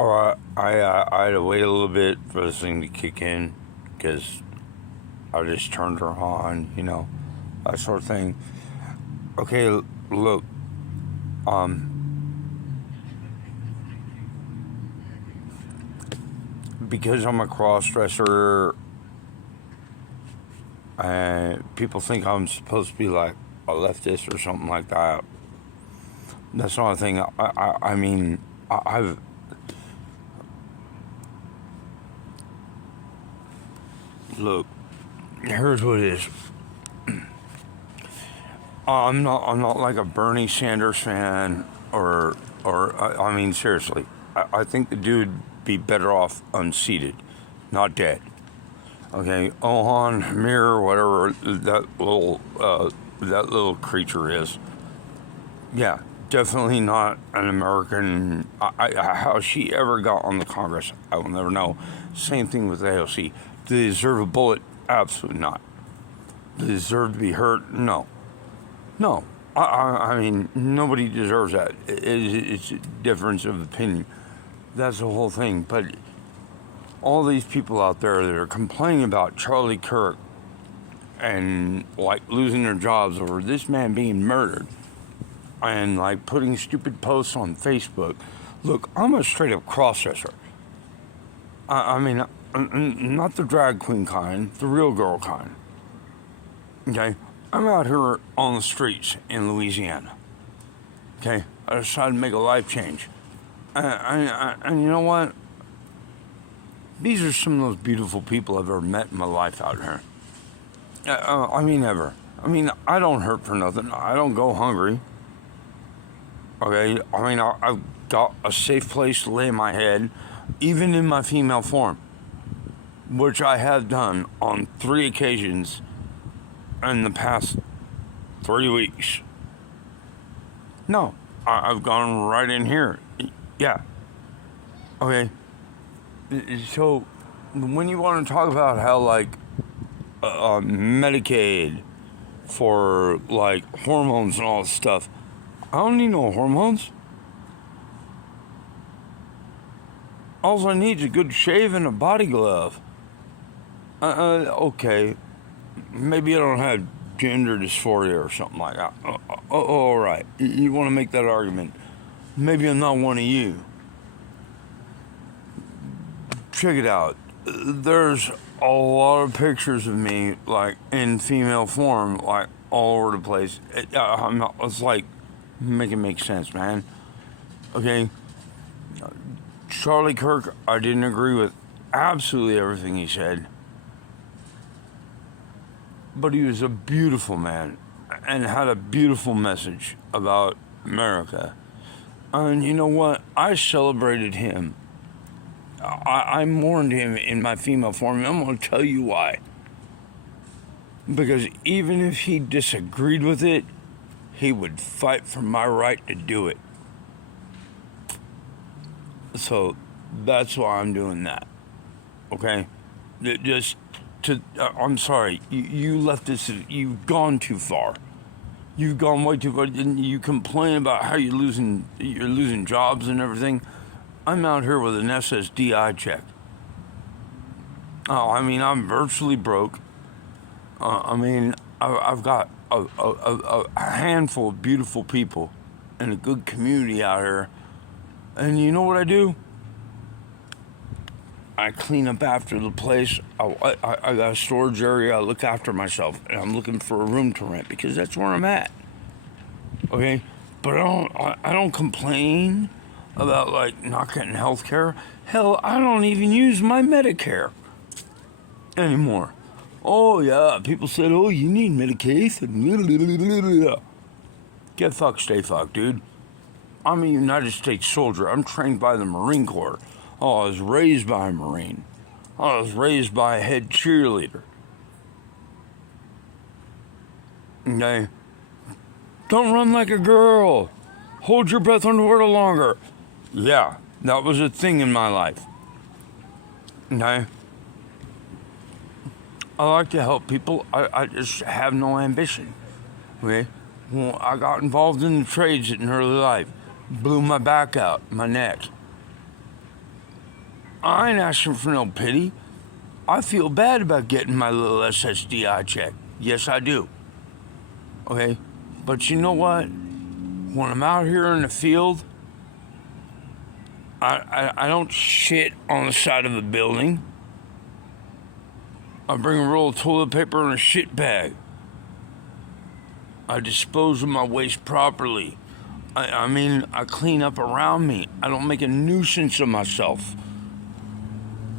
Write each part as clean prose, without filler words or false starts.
I had to wait a little bit for this thing to kick in because I just turned her on, that sort of thing. Okay, look, um, because I'm a cross dresser, and people think I'm supposed to be like a leftist or something like that. That's not a thing. I mean, I've look. Here's what it is. I'm not like a Bernie Sanders fan or I mean seriously. I think the dude be better off unseated, not dead. Okay, Ohan Mir, whatever that little creature is. Yeah, definitely not an American. How she ever got on the Congress, I will never know. Same thing with AOC. Do they deserve a bullet? Absolutely not. Do they deserve to be hurt? No. No. I mean, nobody deserves that. It's a difference of opinion. That's the whole thing. But all these people out there that are complaining about Charlie Kirk and like losing their jobs over this man being murdered and like putting stupid posts on Facebook. Look, I'm a straight up crossdresser. I mean, not the drag queen kind, the real girl kind. Okay? I'm out here on the streets in Louisiana. Okay? I decided to make a life change. And you know what? These are some of those beautiful people I've ever met in my life out here. I mean, ever. I mean, I don't hurt for nothing. I don't go hungry. Okay? I mean, I've got a safe place to lay my head, even in my female form, which I have done on 3 occasions in the past 3 weeks. No, I've gone right in here. Yeah. Okay. So, when you want to talk about how, like, Medicaid for, like, hormones and all this stuff, I don't need no hormones. All I need is a good shave and a body glove. Okay. Maybe I don't have gender dysphoria or something like that. All right. You want to make that argument. Maybe I'm not one of you. Check it out. There's a lot of pictures of me, like, in female form, like, all over the place. It's like, make it make sense, man. Okay? Charlie Kirk, I didn't agree with absolutely everything he said. But he was a beautiful man and had a beautiful message about America. And you know what? I celebrated him. I mourned him in my female form. I'm going to tell you why. Because even if he disagreed with it, he would fight for my right to do it. So that's why I'm doing that. Okay? Just I'm sorry. You left this. You've gone too far. You've gone way too far. And you complain about how you're losing jobs and everything. I'm out here with an SSDI check. Oh, I mean, I'm virtually broke. I mean, I've got a handful of beautiful people and a good community out here. And you know what I do? I clean up after the place. I got a storage area. I look after myself, and I'm looking for a room to rent because that's where I'm at. Okay, but I don't complain about like not getting health care. Hell, I don't even use my Medicare anymore. Oh yeah, people said, oh, you need medication. Get fucked, stay fucked, dude. I'm a United States soldier. I'm trained by the Marine Corps. Oh, I was raised by a Marine. I was raised by a head cheerleader. Okay? Don't run like a girl. Hold your breath underwater longer. Yeah, that was a thing in my life. Okay? I like to help people. I just have no ambition. Okay? Well, I got involved in the trades in early life. Blew my back out, my neck. I ain't asking for no pity. I feel bad about getting my little SSDI check. Yes, I do. Okay? But you know what? When I'm out here in the field, I don't shit on the side of the building. I bring a roll of toilet paper and a shit bag. I dispose of my waste properly. I mean, I clean up around me. I don't make a nuisance of myself.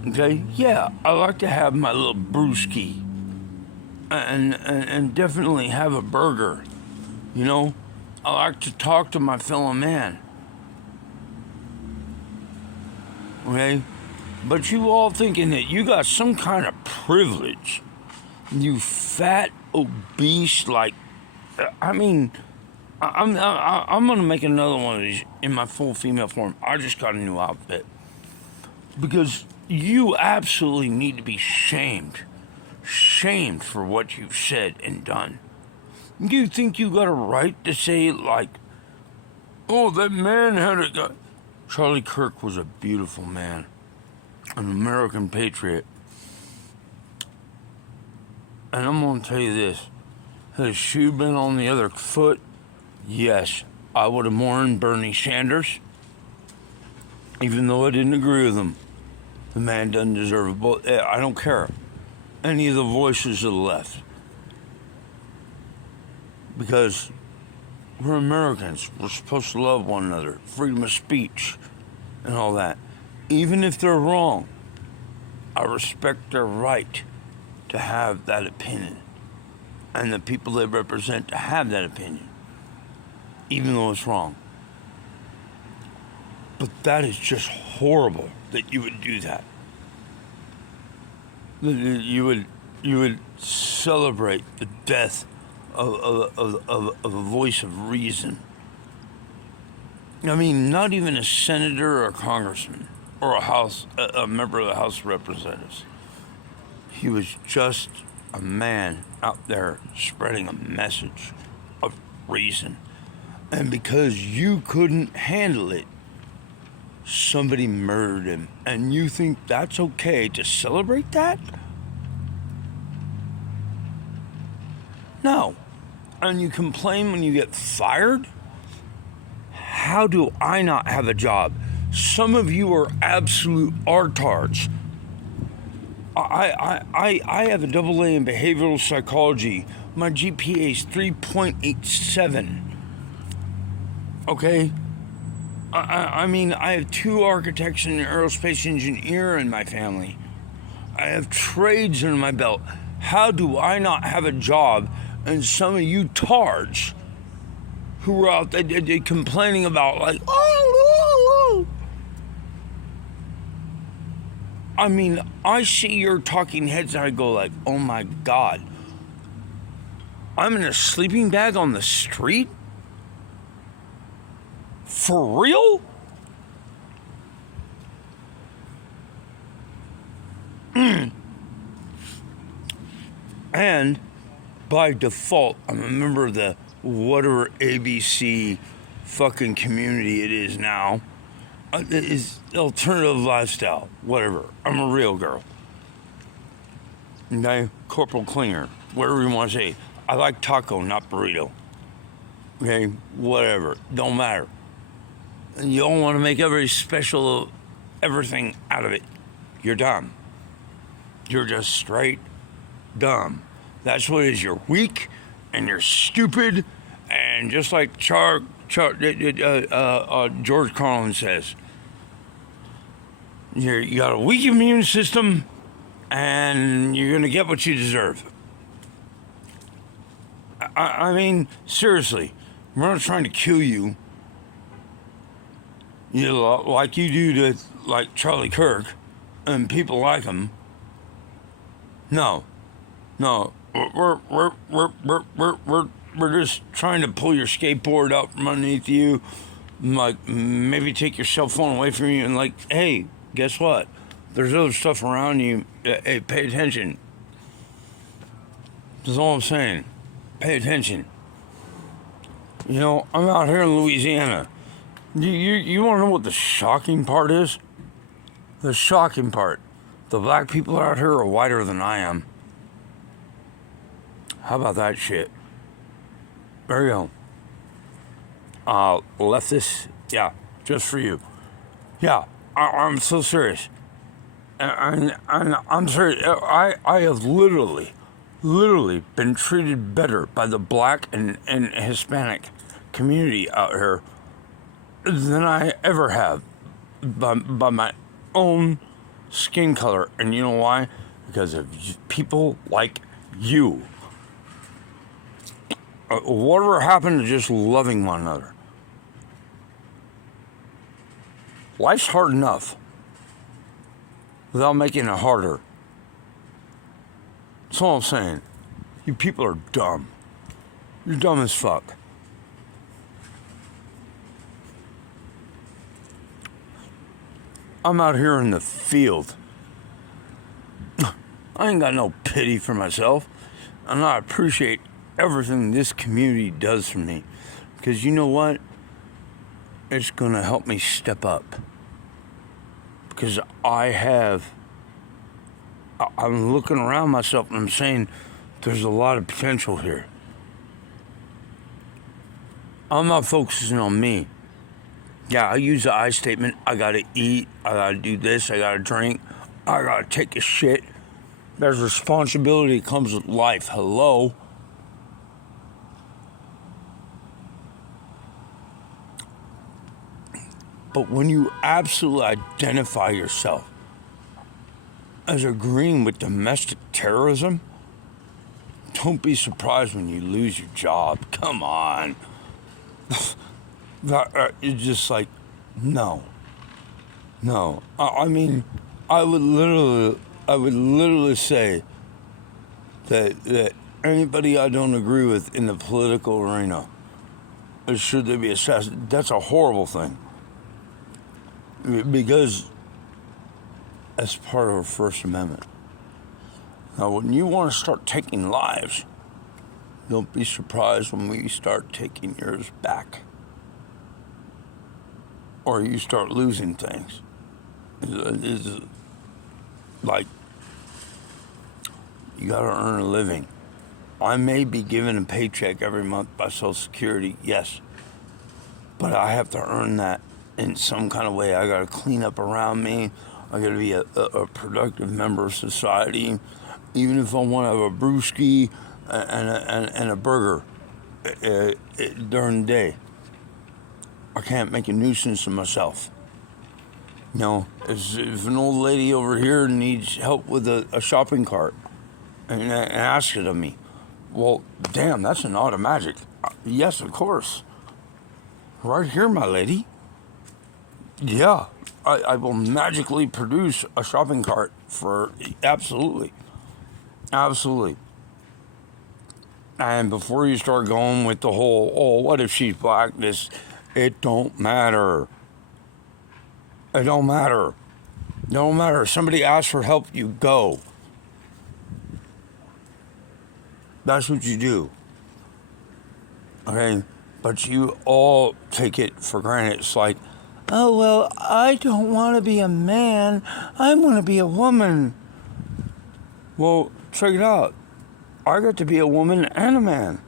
Okay? Yeah, I like to have my little brewski. And definitely have a burger. You know? I like to talk to my fellow man. Okay? But you all thinking that you got some kind of privilege. You fat, obese, like, I mean, I'm gonna make another one of these in my full female form. I just got a new outfit. Because you absolutely need to be shamed. Shamed for what you've said and done. You think you got a right to say, like, oh, that man had a gun. Charlie Kirk was a beautiful man. An American patriot. And I'm gonna tell you this. Had his shoe been on the other foot, yes, I would have mourned Bernie Sanders. Even though I didn't agree with him. The man doesn't deserve a vote. I don't care. Any of the voices of the left. Because we're Americans. We're supposed to love one another. Freedom of speech and all that. Even if they're wrong, I respect their right to have that opinion. And the people they represent to have that opinion. Even though it's wrong. But that is just horrible that you would do that. You would celebrate the death of a voice of reason. I mean, not even a senator or a congressman or a member of the House of Representatives. He was just a man out there spreading a message of reason. And because you couldn't handle it, somebody murdered him. And you think that's okay to celebrate that? No. And you complain when you get fired? How do I not have a job? Some of you are absolute artards. I have a double A in behavioral psychology. My GPA is 3.87. Okay? I mean, I have 2 architects and an aerospace engineer in my family. I have trades in my belt. How do I not have a job? And some of you tards who are out there complaining about, like, oh. I mean, I see your talking heads and I go like, oh my God. I'm in a sleeping bag on the street? For real? And by default, I'm a member of the whatever ABC fucking community it is now. It is alternative lifestyle, whatever. I'm a real girl. Okay? Corporal Klinger, whatever you want to say. I like taco, not burrito. Okay? Whatever. Don't matter. And you don't want to make every special everything out of it. You're dumb. You're just straight dumb. That's what it is. You're weak and you're stupid, and just like George Carlin says, you got a weak immune system, and you're gonna get what you deserve. I mean, seriously, we're not trying to kill you. You know, like you do to like Charlie Kirk and people like him. No. We're just trying to pull your skateboard out from underneath you, like maybe take your cell phone away from you, and like, hey, guess what? There's other stuff around you. Hey, pay attention. That's all I'm saying. Pay attention. You know, I'm out here in Louisiana. You want to know what the shocking part is? The shocking part, the black people out here are whiter than I am. How about that shit? There you go. Leftist, yeah, just for you. Yeah, I'm so serious. And I'm serious. I have literally been treated better by the black and Hispanic community out here than I ever have by my own skin color. And you know why? Because of people like you. Whatever happened to just loving one another? Life's hard enough without making it harder. That's all I'm saying. You people are dumb. You're dumb as fuck. I'm out here in the field. I ain't got no pity for myself. And I appreciate everything this community does for me. Because you know what? It's going to help me step up. Because I'm looking around myself and I'm saying there's a lot of potential here. I'm not focusing on me. Yeah, I use the I statement. I gotta eat. I gotta do this. I gotta drink. I gotta take a shit. There's responsibility that comes with life. Hello? But when you absolutely identify yourself as agreeing with domestic terrorism, don't be surprised when you lose your job. Come on. It's just like, no. I mean, I would literally say that anybody I don't agree with in the political arena, should they be assassinated, that's a horrible thing. Because that's part of our First Amendment. Now, when you want to start taking lives, don't be surprised when we start taking yours back. Or you start losing things. It's like, you gotta earn a living. I may be given a paycheck every month by Social Security, yes. But I have to earn that in some kind of way. I gotta clean up around me. I gotta be a productive member of society. Even if I want to have a brewski and a burger during the day, I can't make a nuisance of myself. You know, if an old lady over here needs help with a shopping cart and asks it of me, well, damn, that's an automatic. Yes, of course. Right here, my lady. Yeah, I will magically produce a shopping cart for absolutely. And before you start going with the whole, oh, what if she's black? It don't matter. It don't matter. No matter. Somebody asks for help, you go. That's what you do. Okay? But you all take it for granted. It's like, oh, well, I don't want to be a man. I want to be a woman. Well, check it out. I get to be a woman and a man.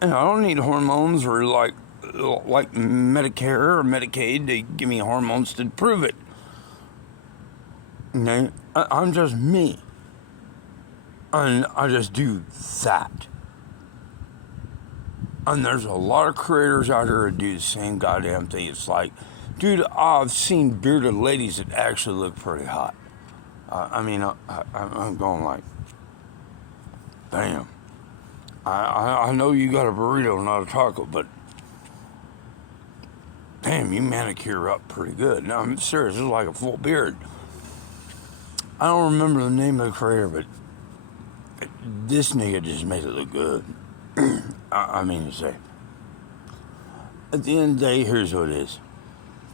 And I don't need hormones or like Medicare or Medicaid to give me hormones to prove it. Okay? I'm just me. And I just do that. And there's a lot of creators out here that do the same goddamn thing. It's like, dude, I've seen bearded ladies that actually look pretty hot. I'm going like, damn. I know you got a burrito, not a taco, but damn, you manicure up pretty good. No, I'm serious. It's like a full beard. I don't remember the name of the creator, but this nigga just made it look good. I mean to say. At the end of the day, here's what it is.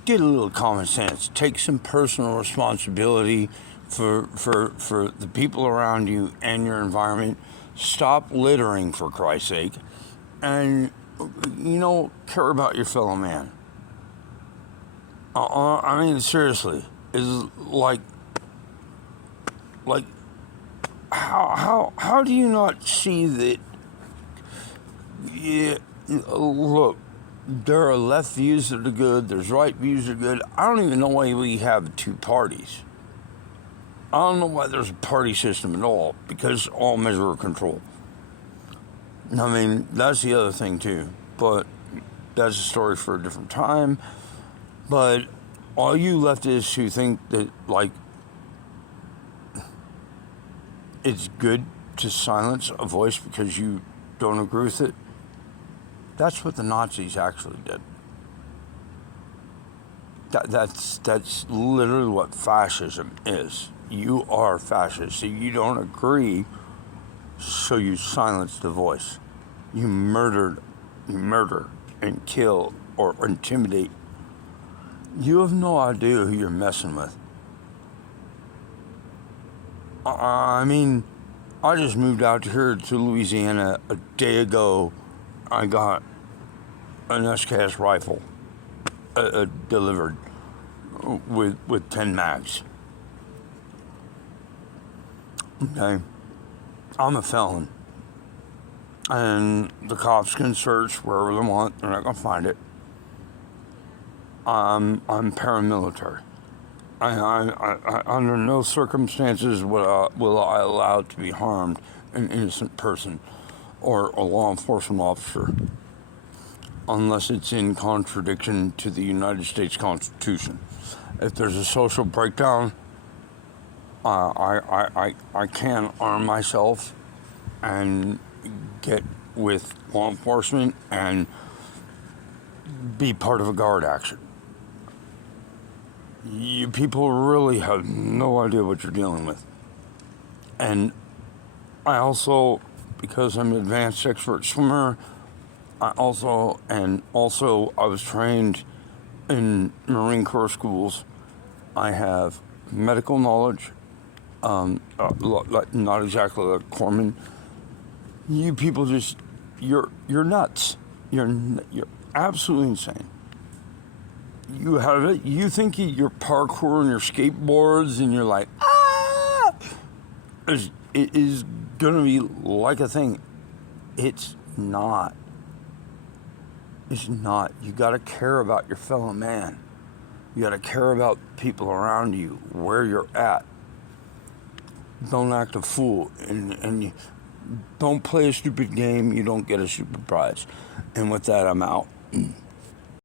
Get a little common sense. Take some personal responsibility for the people around you and your environment. Stop littering, for Christ's sake. And, care about your fellow man. I mean, seriously. is like how do you not see that? Yeah, look, there are left views that are good. There's right views that are good. I don't even know why we have two parties. I don't know why there's a party system at all, because all measure control. I mean, that's the other thing too, but that's a story for a different time. But all you leftists who think that, like, it's good to silence a voice because you don't agree with it, that's what the Nazis actually did. That's literally what fascism is. You are fascist. So you don't agree, so you silence the voice. You murder and kill or intimidate. You have no idea who you're messing with. I mean, I just moved out here to Louisiana a day ago. I got an SKS rifle delivered with 10 mags. Okay, I'm a felon, and the cops can search wherever they want. They're not gonna find it. I'm paramilitary. Under no circumstances will I allow to be harmed an innocent person or a law enforcement officer, unless it's in contradiction to the United States Constitution. If there's a social breakdown, I can arm myself and get with law enforcement and be part of a guard action. You people really have no idea what you're dealing with. And I also, because I'm an advanced expert swimmer, I was trained in Marine Corps schools. I have medical knowledge, not exactly like corpsman. You people you're nuts. You're absolutely insane. You have it. You think you're parkour and your skateboards, and you're like, it is gonna be like a thing. It's not. It's not. You gotta care about your fellow man. You gotta care about people around you, where you're at. Don't act a fool, and you don't play a stupid game. You don't get a stupid prize. And with that, I'm out.